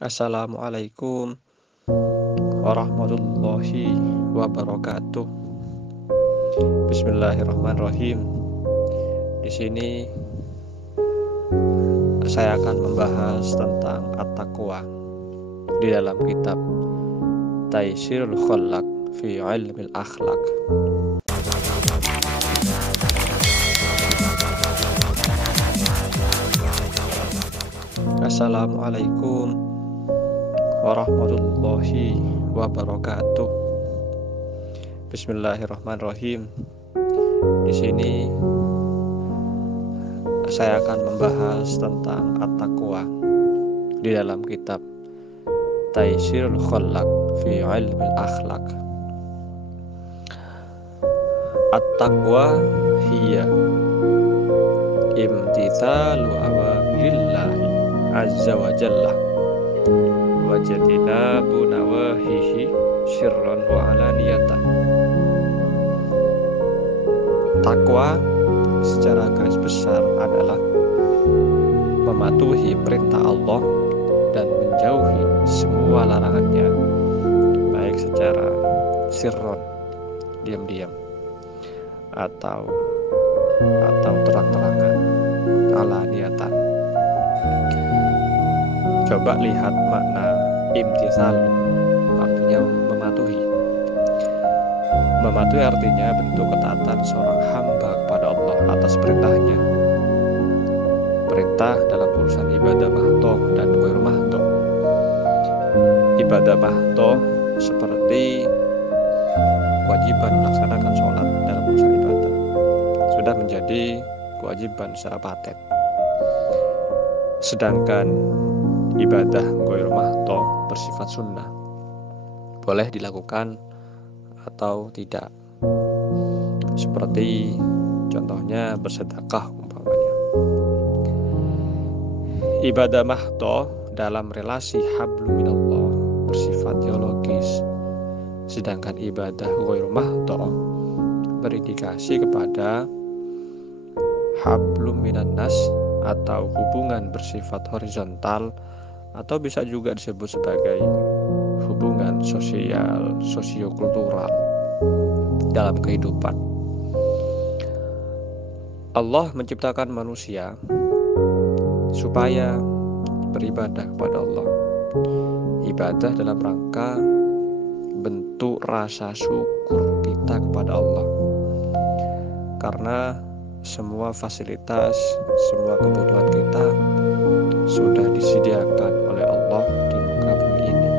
Assalamualaikum warahmatullahi wabarakatuh. Bismillahirrahmanirrahim. Di sini saya akan membahas tentang at-taqwa di dalam kitab Taisirul Khallaq fi Ilmil Akhlaq. Assalamualaikum warahmatullahi wabarakatuh. Bismillahirrahmanirrahim. Di sini saya akan membahas tentang at-taqwa di dalam kitab Taisirul Khallaq fi Ilmil Akhlaq. At-taqwa hiya imtithalu awamirillahi azza wa jalla wa jatinabu nawahihi sirran wa alaniyatan. Takwa secara garis besar adalah mematuhi perintah Allah dan menjauhi semua larangannya, baik secara sirron, diam-diam, atau terang-terangan, alaniyatan. Coba lihat makna imtithal, artinya mematuhi. Mematuhi artinya bentuk ketaatan seorang hamba kepada Allah atas perintahnya. Perintah dalam urusan ibadah mahdoh dan ghairu mahdoh. Ibadah mahdoh seperti kewajiban melaksanakan sholat dalam urusan ibadah sudah menjadi kewajiban secara paten. Sedangkan ibadah ghairu mahdoh bersifat sunnah, boleh dilakukan atau tidak, seperti contohnya bersedekah umpamanya. Ibadah mahdoh dalam relasi hablum minallah bersifat teologis, sedangkan ibadah ghairu mahdoh berindikasi kepada hablum minannas atau hubungan bersifat horizontal, atau bisa juga disebut sebagai hubungan sosial, sosiokultural dalam kehidupan. Allah menciptakan manusia supaya beribadah kepada Allah. Ibadah dalam rangka bentuk rasa syukur kita kepada Allah, karena semua fasilitas, semua kebutuhan kita sudah disediakan oleh Allah di muka bumi ini.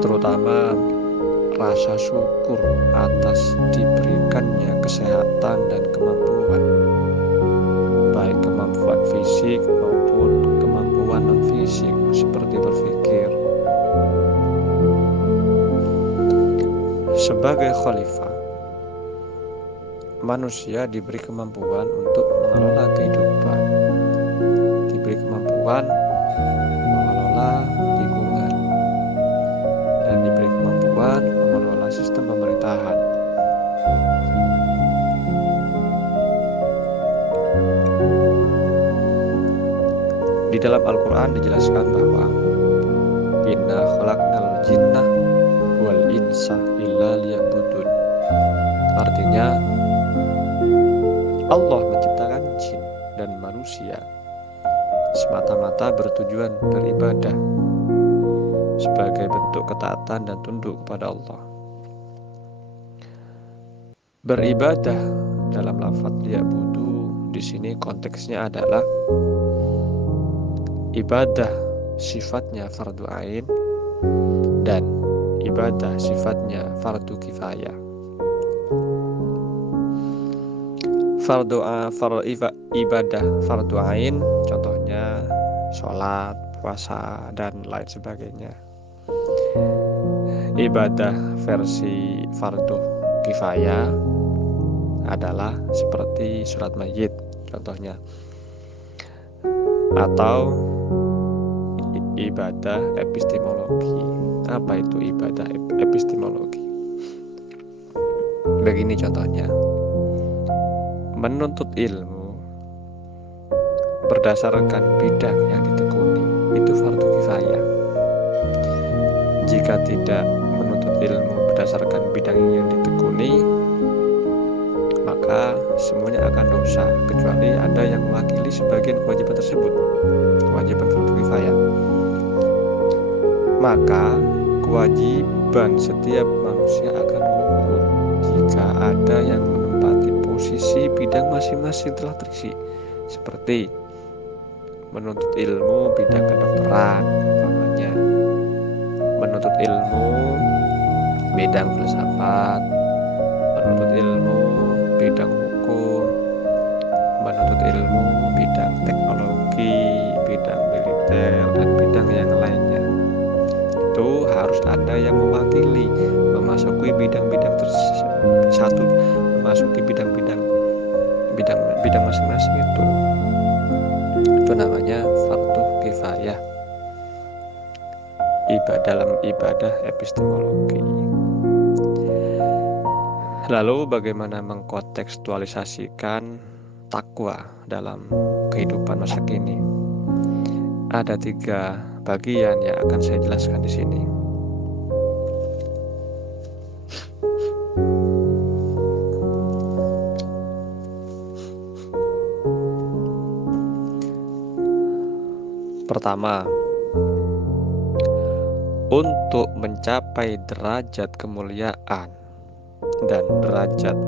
Terutama rasa syukur atas diberikannya kesehatan dan kemampuan, baik kemampuan fisik maupun kemampuan non-fisik seperti berpikir. Sebagai khalifah, manusia diberi kemampuan untuk mengelola kehidupan, diberi kemampuan mengelola lingkungan, dan diberi kemampuan mengelola sistem pemerintahan. Di dalam Al-Quran dijelaskan bahwa inna khalaqnal jinnah wal insa illa liya'budun. Artinya Allah menciptakan jin dan manusia semata-mata bertujuan beribadah sebagai bentuk ketaatan dan tunduk kepada Allah. Beribadah dalam lafaz liya'budu di sini konteksnya adalah ibadah sifatnya fardu ain dan ibadah sifatnya fardu kifayah. Ibadah fardu ain contohnya sholat, puasa, dan lain sebagainya. Ibadah versi fardu kifayah adalah seperti sholat mayit contohnya, atau ibadah epistemologi. Apa itu ibadah epistemologi? Begini contohnya, menuntut ilmu berdasarkan bidang yang ditekuni itu fardu kifayah. Jika tidak menuntut ilmu berdasarkan bidang yang ditekuni, maka semuanya akan dosa, kecuali ada yang mewakili sebagian kewajiban tersebut, kewajiban fardu kifayah. Maka kewajiban setiap manusia akan gugur jika ada yang menempati posisi bidang masing-masing telah terisi, seperti menuntut ilmu bidang kedokteran, umpamanya menuntut ilmu bidang filsafat, menuntut ilmu bidang hukum, menuntut ilmu bidang teknologi, bidang militer, dan bidang yang lainnya. Itu harus ada yang mewakili, memasuki bidang-bidang satu, memasuki bidang masing-masing itu. Itu namanya fardu kifayah dalam ibadah epistemologi. Lalu bagaimana mengkontekstualisasikan takwa dalam kehidupan masa kini? Ada 3 bagian yang akan saya jelaskan di sini. Pertama, untuk mencapai derajat kemuliaan dan derajat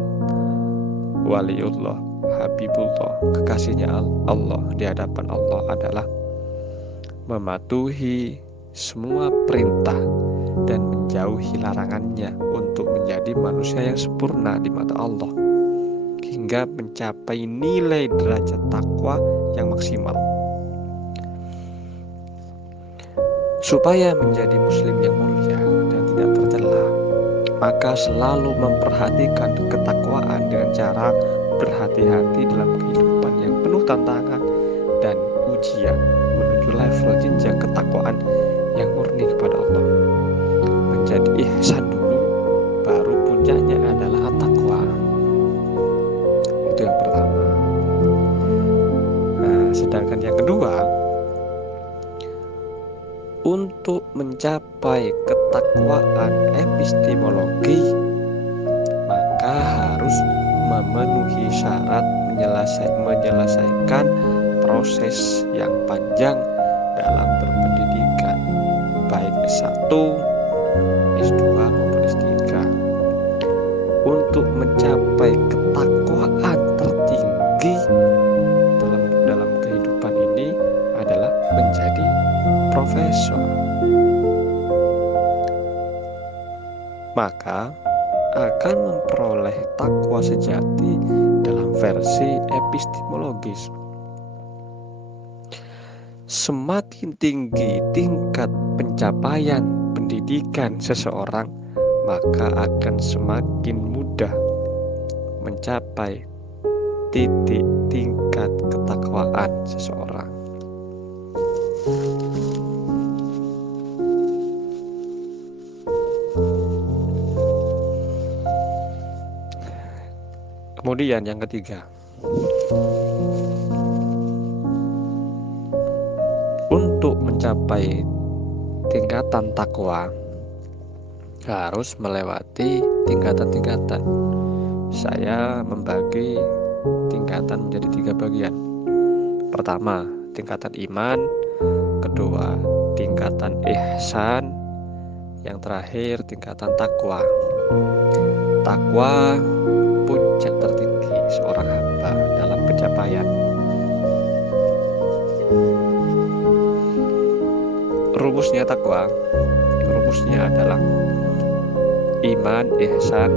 waliullah, habibullah, kekasihnya Allah di hadapan Allah adalah mematuhi semua perintah dan menjauhi larangannya untuk menjadi manusia yang sempurna di mata Allah, hingga mencapai nilai derajat takwa yang maksimal. Supaya menjadi muslim yang mulia dan tidak tercela, maka selalu memperhatikan ketakwaan dengan cara berhati-hati dalam kehidupan yang penuh tantangan dan ujian menuju level jenjang ketakwaan yang murni kepada Allah. Menjadi ihsan dulu, baru puncaknya adalah at-taqwa. Itu yang pertama. Nah, sedangkan yang kedua, untuk mencapai ketakwaan epistemologi, maka harus memenuhi syarat menyelesaikan proses yang panjang dalam berpendidikan, baik S1, S2 maupun S3. Untuk mencapai ketakwaan tertinggi dalam kehidupan ini adalah menjadi profesor. Maka akan memperoleh takwa sejati dalam versi epistemologis. Semakin tinggi tingkat pencapaian pendidikan seseorang, maka akan semakin mudah mencapai titik tingkat ketakwaan seseorang. Kemudian yang ketiga, untuk mencapai tingkatan takwa harus melewati tingkatan-tingkatan. Saya membagi tingkatan menjadi 3 bagian. Pertama, tingkatan iman. Kedua, tingkatan ihsan. Yang terakhir, tingkatan takwa. Takwa puncak tertinggi seorang hamba dalam pencapaian. Rumusnya takwa, rumusnya adalah iman, ihsan,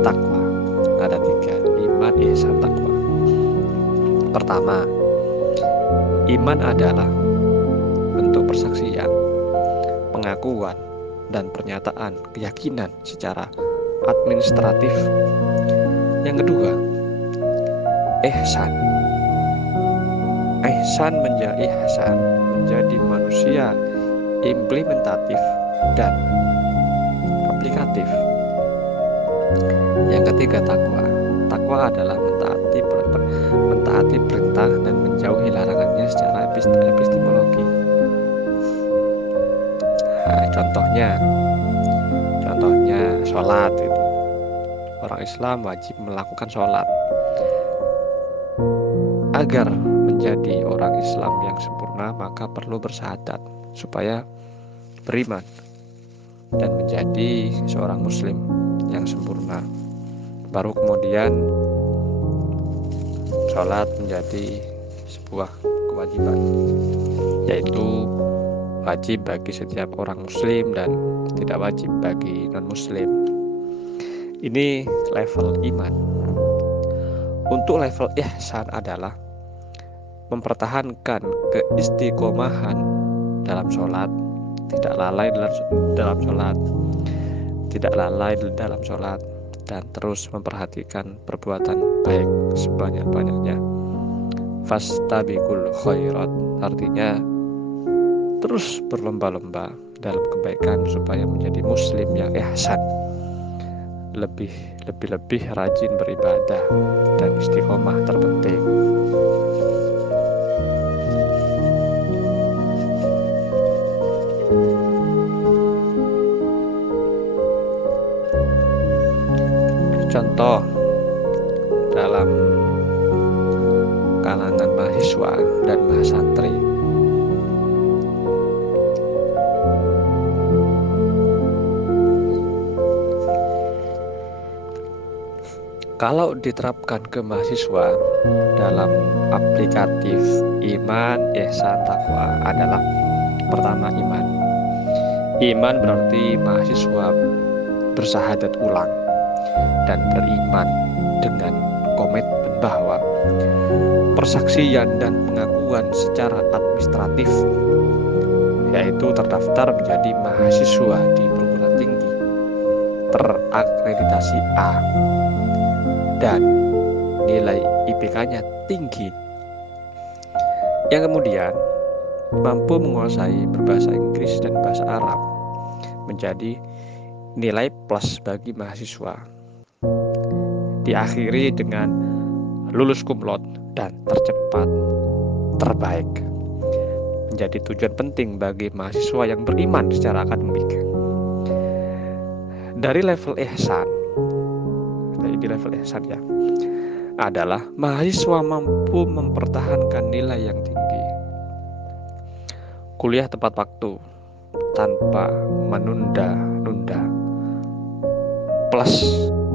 takwa. Ada 3, iman, ihsan, takwa. Pertama, iman adalah bentuk persaksian, pengakuan, dan pernyataan keyakinan secara administratif. Yang kedua, ihsan. Ihsan menjadi manusia implementatif dan aplikatif. Yang ketiga, takwa. Takwa adalah mentaati perintah dan jauhi larangannya secara epistemologi. Nah, contohnya sholat itu. Orang Islam wajib melakukan sholat. Agar menjadi orang Islam yang sempurna, maka perlu bersyahadat supaya beriman dan menjadi seorang Muslim yang sempurna. Baru kemudian sholat menjadi sebuah kewajiban, yaitu wajib bagi setiap orang Muslim dan tidak wajib bagi non-Muslim. Ini level iman. Untuk level ihsan adalah mempertahankan keistiqomahan dalam sholat, tidak lalai dalam sholat, dan terus memperhatikan perbuatan baik sebanyak-banyaknya. Fastabiqul khairat, artinya terus berlomba-lomba dalam kebaikan supaya menjadi muslim yang ihsan, lebih rajin beribadah, dan istiqomah terpenting. Contoh dalam kalangan mahasiswa dan mahasantri. Kalau diterapkan ke mahasiswa dalam aplikatif iman, ihsan, takwa adalah pertama iman. Iman berarti mahasiswa bersyahadat ulang dan beriman dengan komitmen bahwa persaksian dan pengakuan secara administratif, yaitu terdaftar menjadi mahasiswa di perguruan tinggi terakreditasi A dan nilai IPK-nya tinggi, yang kemudian mampu menguasai berbahasa Inggris dan bahasa Arab, menjadi nilai plus bagi mahasiswa. Diakhiri dengan lulus cum laude dan tercepat terbaik, menjadi tujuan penting bagi mahasiswa yang beriman secara akademik. Dari level ihsan ya, adalah mahasiswa mampu mempertahankan nilai yang tinggi, kuliah tepat waktu tanpa menunda-nunda, plus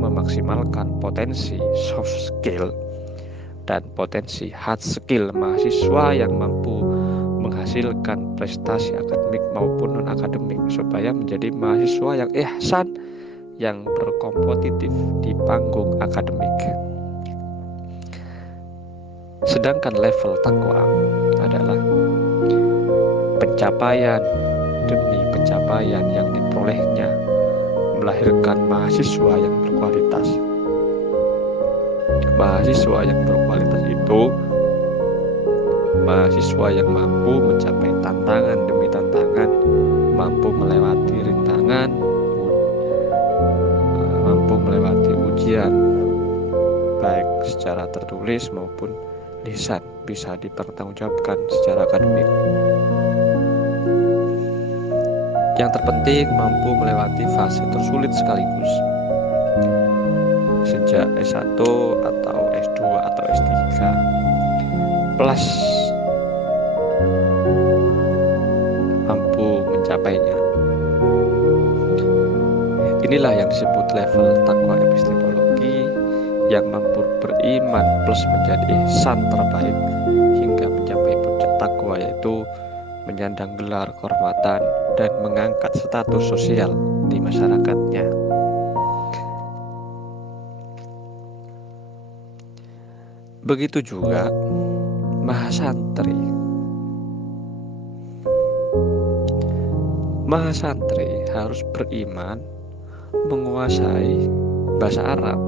memaksimalkan potensi soft skill dan potensi hard skill mahasiswa yang mampu menghasilkan prestasi akademik maupun non-akademik, supaya menjadi mahasiswa yang ihsan, yang berkompetitif di panggung akademik. Sedangkan level takwa adalah pencapaian demi pencapaian yang diperolehnya melahirkan mahasiswa yang berkualitas. Mahasiswa yang berkualitas itu mahasiswa yang mampu mencapai tantangan demi tantangan, mampu melewati rintangan, mampu melewati ujian baik secara tertulis maupun lisan, bisa dipertanggungjawabkan secara akademik. Yang terpenting mampu melewati fase tersulit sekaligus, sejak S1 atau S2 atau S3, plus mampu mencapainya. Inilah yang disebut level takwa epistemologi, yang mampu beriman plus menjadi ihsan terbaik hingga mencapai puncak takwa, yaitu menyandang gelar kehormatan dan mengangkat status sosial di masyarakatnya. Begitu juga mahasantri. Mahasantri harus beriman, menguasai bahasa Arab.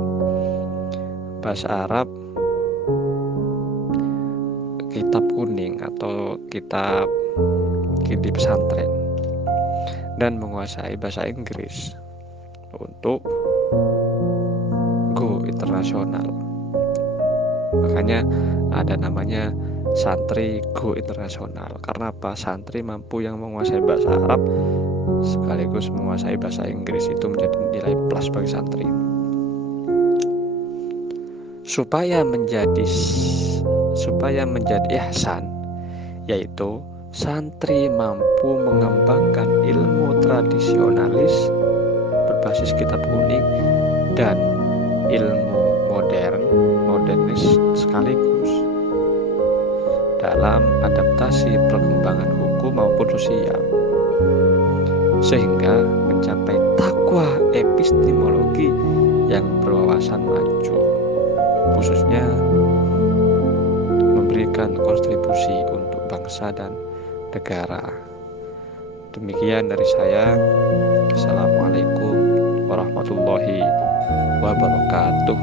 Bahasa Arab, kitab kuning atau kitab di pesantren, dan menguasai bahasa Inggris untuk go internasional. Makanya ada namanya santri go internasional. Karena apa? Santri mampu yang menguasai bahasa Arab sekaligus menguasai bahasa Inggris, itu menjadi nilai plus bagi santri. Supaya menjadi ihsan, yaitu santri mampu mengembangkan ilmu tradisionalis berbasis kitab kuning dan ilmu modernis sekaligus dalam adaptasi perkembangan hukum maupun sosial, sehingga mencapai takwa epistemologi yang berwawasan maju, khususnya memberikan kontribusi untuk bangsa dan negara. Demikian dari saya. Assalamualaikum warahmatullahi wabarakatuh.